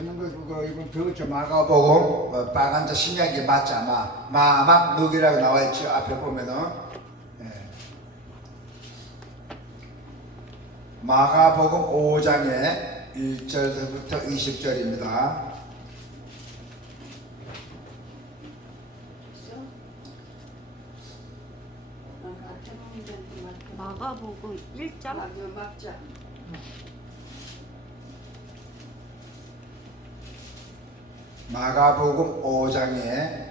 찾는 거 그거 이거 배웠죠. 마가복음 빨간 자 신약이 맞지 아마 마막 먹이라고 나와 있죠. 앞에 보면은 예. 마가복음 5장의 1절부터 20절입니다. 마가복음 1장 마가복음 5장의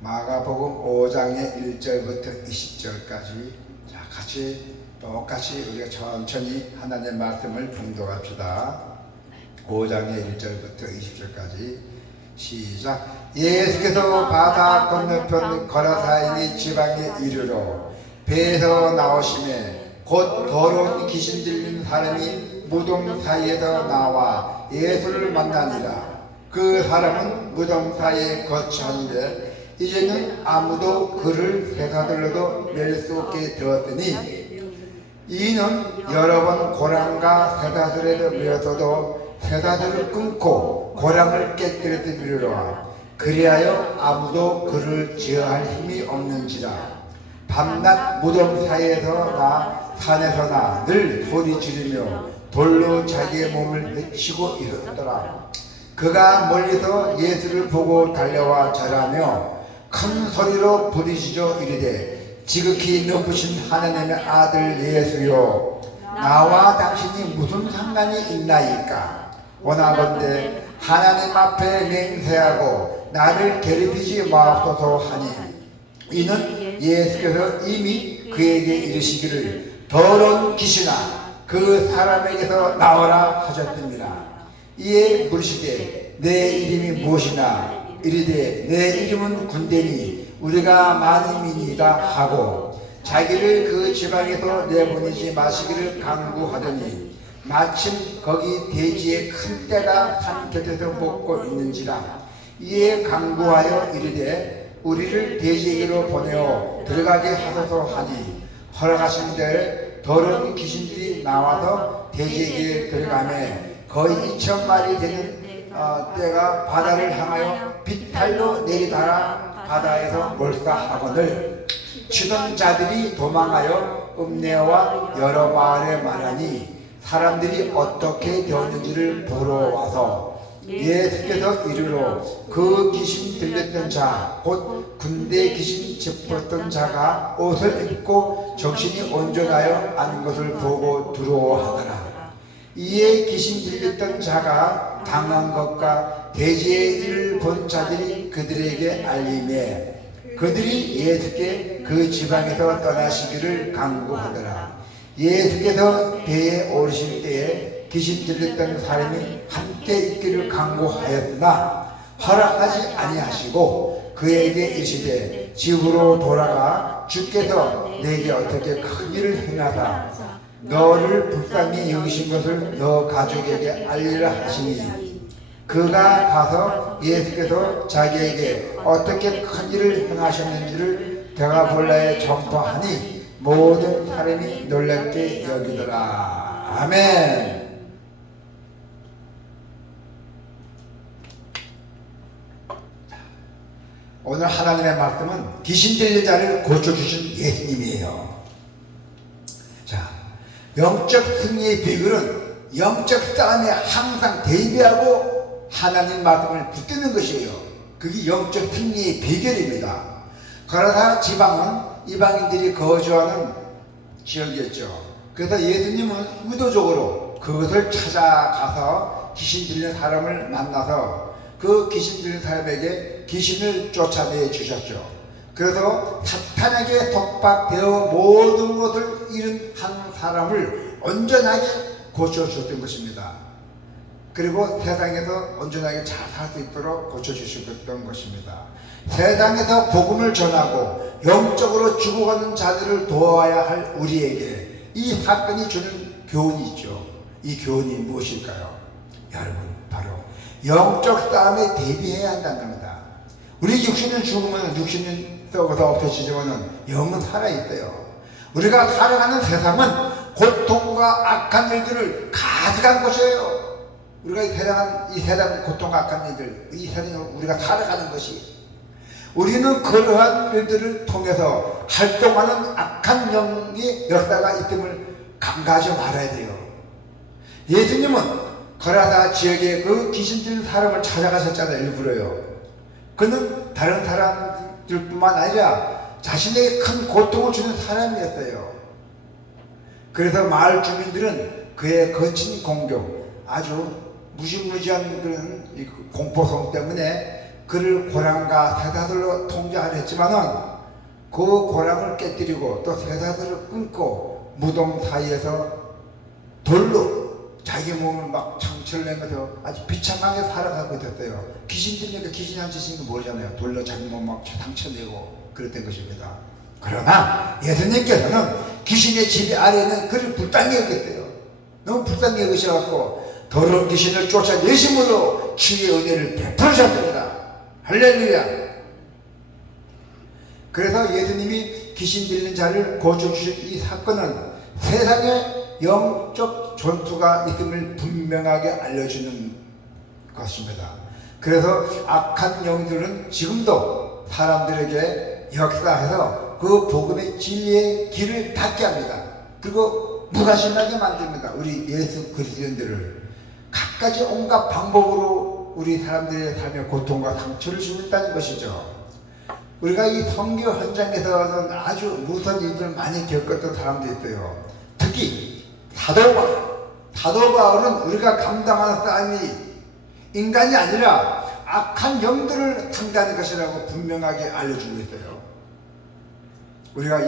마가복음 5장의 1절부터 20절까지 자 같이 똑같이 우리가 천천히 하나님의 말씀을 봉독합시다. 5장의 1절부터 20절까지 시작. 예수께서 바다 건너편 거라사인의 지방에 이르러 배에서 나오심에 곧 더러운 귀신 들린 사람이 무덤 사이에서 나와 예수를 만나니라. 그 사람은 무덤 사이에 거처한데 이제는 아무도 그를 새사들로도 낼 수 없게 되었더니 이는 여러 번 고랑과 새사들에도 메어서도 새사들을 끊고 고랑을 깨뜨렸으리로라. 그리하여 아무도 그를 제어할 힘이 없는지라. 밤낮 무덤 사이에서나 산에서나 늘 소리 지르며 돌로 자기의 몸을 헤치고 있었더라. 그가 멀리서 예수를 보고 달려와 절하며 큰 소리로 부르짖어 이르되 지극히 높으신 하나님의 아들 예수여, 나와 당신이 무슨 상관이 있나이까? 원하건대 하나님 앞에 맹세하고 나를 괴롭히지 마옵소서 하니, 이는 예수께서 이미 그에게 이르시기를 더러운 귀신아 그 사람에게서 나오라 하셨습니다. 이에 물으시되 내 이름이 무엇이냐? 이르되 내 이름은 군대니 우리가 많음이니이다 하고 자기를 그 지방에서 내보내지 마시기를 강구하더니 마침 거기 돼지의 큰 떼가 산 곁에서 먹고 있는지라. 이에 강구하여 이르되 우리를 돼지에게로 보내어 들어가게 하소서 하니 허락하신 대로 더러운 귀신들이 나와서 돼지에게 들어가매 거의 2,000마리 되는 떼가 바다를 향하여 빗발로 내리다가 바다에서 몰사하거늘 치던 자들이 도망하여 읍내와 여러 마을에 말하니 사람들이 어떻게 되었는지를 보러 와서 예수께서 이르러 그 귀신 들렸던 자 곧 군대 귀신 짚었던 자가 옷을 입고 정신이 온전하여 앉은 것을 보고 두려워하더라. 이에 귀신 들렸던 자가 당한 것과 돼지의 일을 본 자들이 그들에게 알리매 그들이 예수께 그 지방에서 떠나시기를 강구하더라. 예수께서 배에 오르실 때에 귀신 들렸던 사람이 함께 있기를 강구하였으나 허락하지 아니하시고 그에게 이르시되 집으로 돌아가 주께서 내게 어떻게 큰 일을 행하사 너를 불쌍히 여기신 것을 너 가족에게 알리라 하시니 그가 가서 예수께서 자기에게 어떻게 큰 일을 행하셨는지를 데가볼라에 전파하니 모든 사람이 놀랍게 여기더라. 아멘. 오늘 하나님의 말씀은 귀신 들린 자를 고쳐주신 예수님이에요. 자, 영적 승리의 비결은 영적 싸움에 항상 대비하고 하나님 말씀을 붙드는 것이에요. 그게 영적 승리의 비결입니다. 거라사 지방은 이방인들이 거주하는 지역이었죠. 그래서 예수님은 의도적으로 그것을 찾아가서 귀신 들린 사람을 만나서 그 귀신 들린 사람에게 귀신을 쫓아내 주셨죠. 그래서 사탄에게 속박되어 모든 것을 잃은 한 사람을 온전하게 고쳐주셨던 것입니다. 그리고 세상에서 온전하게 잘 살 수 있도록 고쳐주셨던 것입니다. 세상에서 복음을 전하고 영적으로 죽어가는 자들을 도와야 할 우리에게 이 사건이 주는 교훈이 있죠. 이 교훈이 무엇일까요? 여러분, 바로 영적 싸움에 대비해야 한다는 겁니다. 우리 육신은 죽으면 육신은 썩어서 없어지지만 영은 살아있어요. 우리가 살아가는 세상은 고통과 악한 일들을 가득한 곳이에요. 우리가 이 세상 고통과 악한 일들, 이 세상에 우리가 살아가는 것이, 우리는 그러한 일들을 통해서 활동하는 악한 영의 역사가 있음을 간과하지 말아야 돼요. 예수님은 거라사 지역에 그 귀신 들린 사람을 찾아가셨잖아요. 일부러요. 그는 다른 사람들뿐만 아니라 자신에게 큰 고통을 주는 사람이었어요. 그래서 마을 주민들은 그의 거친 공격, 아주 무시무시한 그런 공포성 때문에 그를 고랑과 쇠사슬로 통제하려 했지만은 그 고랑을 깨뜨리고 또 쇠사슬을 끊고 무덤 사이에서 돌로 자기 몸을 막 상처를 내면서 아주 비참하게 살아가고 있었어요. 귀신 들리니까 귀신이 한 짓인 거 모르잖아요. 돌로 자기 몸 막 상처 내고 그랬던 것입니다. 그러나 예수님께서는 귀신의 지배 아래에 있는 그를 불쌍히 여겼어요. 너무 불쌍히 여기셔갖고 더러운 귀신을 쫓아내심으로 주의 은혜를 베푸셨습니다. 할렐루야. 그래서 예수님이 귀신 들린 자를 고쳐주신 이 사건은 세상에 영적 전투가 있음을 분명하게 알려주는 것입니다. 그래서 악한 영들은 지금도 사람들에게 역사해서 그 복음의 진리의 길을 닫게 합니다. 그리고 무관심하게 만듭니다. 우리 예수 그리스도인들을 갖가지 온갖 방법으로 우리 사람들의 삶의 고통과 상처를 주는다는 것이죠. 우리가 이 선교 현장에서는 아주 무서운 일들을 많이 겪었던 사람도 있어요. 특히 사도 바울은 우리가 감당하는 싸움이 인간이 아니라 악한 영들을 상대하는 것이라고 분명하게 알려주고 있어요. 우리가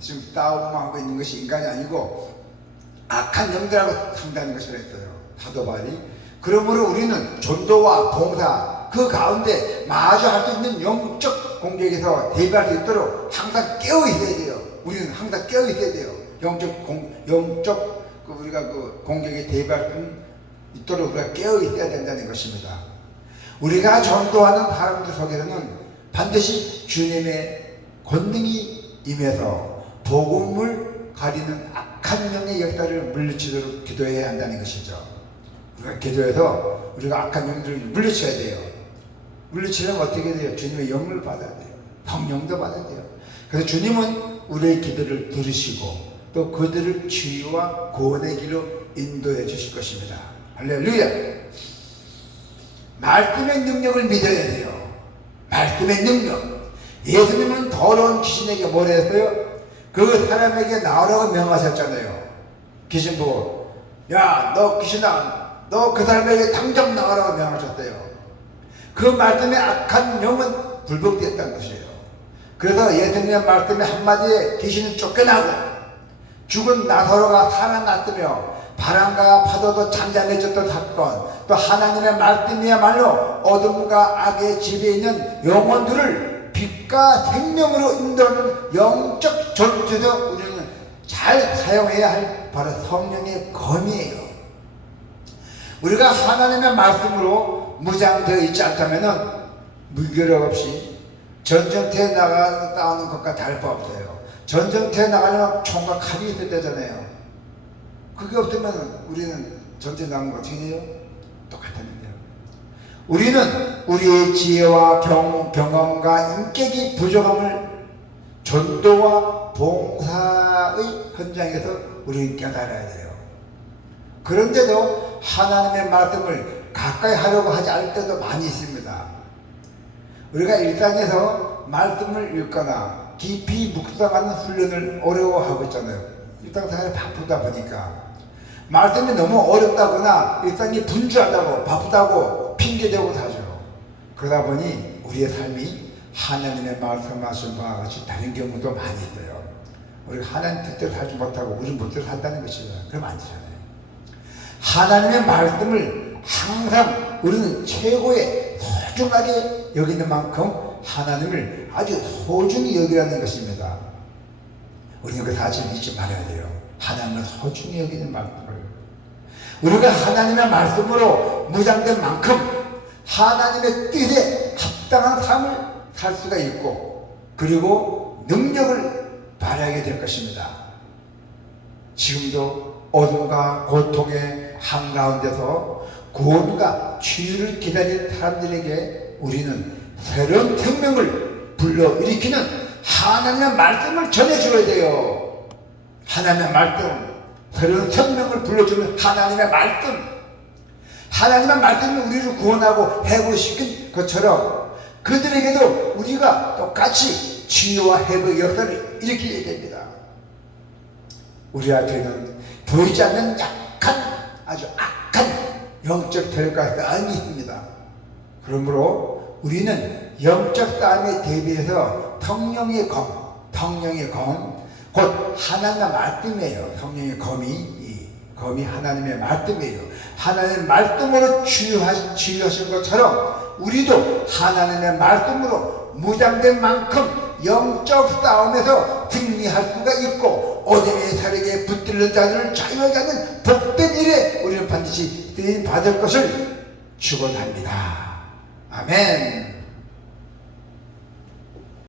지금 싸움하고 있는 것이 인간이 아니고 악한 영들하고 상대하는 것이라 했어요. 사도 바울이. 그러므로 우리는 전도와 봉사 그 가운데 마주할 수 있는 영적 공격에서 대비할 수 있도록 항상 깨어 있어야 돼요. 우리는 항상 깨어 있어야 돼요. 영적 우리가 그 공격에 대비할 수 있도록 우리가 깨어 있어야 된다는 것입니다. 우리가 전도하는 사람들 속에서는 반드시 주님의 권능이 임해서 복음을 가리는 악한 영의 역사를 물리치도록 기도해야 한다는 것이죠. 우리가 기도해서 우리가 악한 영들을 물리쳐야 돼요. 물리치려면 어떻게 돼요? 주님의 영을 받아야 돼요. 성령도 받아야 돼요. 그래서 주님은 우리의 기도를 들으시고 또 그들을 치유와 구원의 길로 인도해 주실 것입니다. 할렐루야. 말씀의 능력을 믿어야 돼요. 말씀의 능력. 예수님은 더러운 귀신에게 뭐라 했어요? 그 사람에게 나오라고 명하셨잖아요. 귀신 보고 야 너 귀신아 너 그 사람에게 당장 나오라고 명하셨어요. 그 말씀에 악한 영은 굴복되었다는 것이에요. 그래서 예수님의 말씀의 한마디에 귀신은 쫓겨나고 죽은 나사로가 살아났으며 바람과 파도도 잠잠해졌던 사건, 또 하나님의 말씀이야말로 어둠과 악의 지배에 있는 영혼들을 빛과 생명으로 인도하는 영적 전투에서 우리는 잘 사용해야 할 바로 성령의 검이에요. 우리가 하나님의 말씀으로 무장되어 있지 않다면 무기력 없이 전쟁터에 나가 싸우는 것과 다를 바 없어요. 전쟁터에 나가려면 총과 칼이 있어야 되잖아요. 그게 없으면 우리는 전쟁 나가는 거 어떻게 해요? 똑같은데요. 우리는 우리의 지혜와 경험과 인격이 부족함을 전도와 봉사의 현장에서 우리는 깨달아야 돼요. 그런데도 하나님의 말씀을 가까이 하려고 하지 않을 때도 많이 있습니다. 우리가 일상에서 말씀을 읽거나 깊이 묵상하는 훈련을 어려워하고 있잖아요. 일상생활이 바쁘다 보니까 말씀이 너무 어렵다거나 일상이 분주하다고 바쁘다고 핑계대고 사죠. 그러다 보니 우리의 삶이 하나님의 말씀하신 바와 같이 다른 경우도 많이 있어요. 우리가 하나님 뜻대로 살지 못하고 우리 멋대로 산다는 것이에요. 그러면 안 되잖아요. 하나님의 말씀을 항상 우리는 최고의 소중하게 여기는 만큼 하나님을 아주 소중히 여기라는 것입니다. 우리는 그 사실을 잊지 말아야 돼요. 하나님을 소중히 여기는 만큼을. 우리가 하나님의 말씀으로 무장된 만큼 하나님의 뜻에 합당한 삶을 살 수가 있고 그리고 능력을 발휘하게 될 것입니다. 지금도 어둠과 고통의 한가운데서 구원과 치유를 기다리는 사람들에게 우리는 새로운 생명을 불러일으키는 하나님의 말씀을 전해줘야 돼요. 하나님의 말씀, 새로운 생명을 불러주는 하나님의 말씀. 하나님의 말씀이 우리를 구원하고 회복시킨 것처럼 그들에게도 우리가 똑같이 치유와 회복의 역사를 일으키게 됩니다. 우리 앞에는 보이지 않는 약한, 아주 악한 영적 혈과 싸움이 있습니다. 그러므로 우리는 영적 싸움에 대비해서 성령의 검, 곧 하나님의 말씀이에요. 성령의 검이 하나님의 말씀이에요. 하나님의 말씀으로 치유하신 것처럼 우리도 하나님의 말씀으로 무장된 만큼 영적 싸움에서 승리할 수가 있고 어둠의 세력에 붙들는 자들을 자유하게 하는 복된 일에 우리는 반드시 쓰임 받을 것을 축원합니다. 아멘.